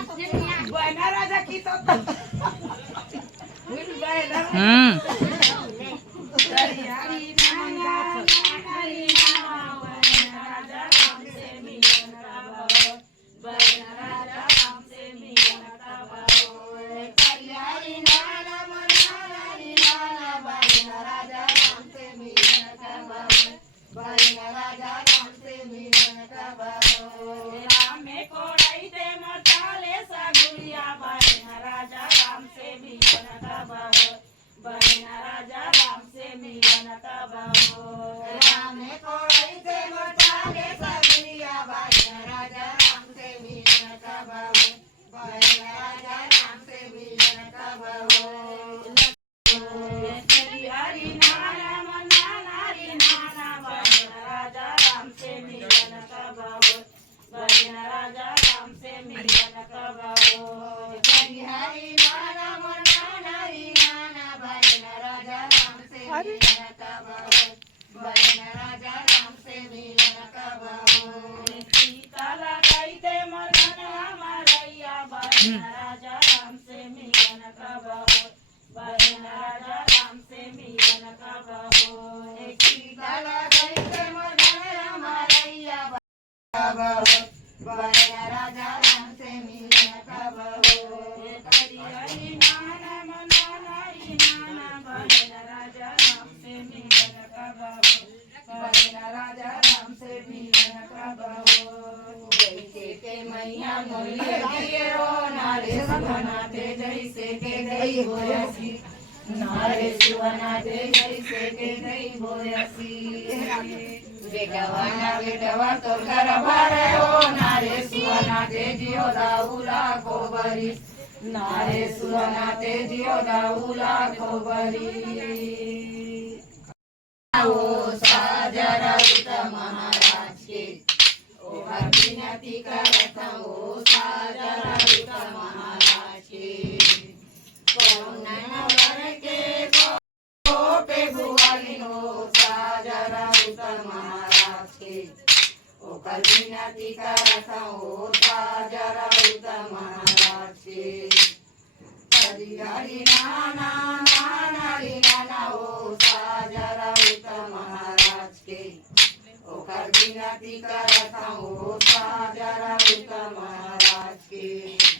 बहना राजा की तो नारे शिवनाथे जैसे के गई बोयसी बेटवाना बेटवा तो घर भरे हो नारे शिवनाथे जियो दाऊला को बरी नारे शिवनाथे जियो दाऊला को बरी ओ साजरा महाराज के ओ विनती करत ओ साजरा महाराज के विनती करत हो साजरा महाराज के हरि हरि नाना नाना हरि नाना हो साजरा महाराज के ओकर विनती करत हो साजरा महाराज के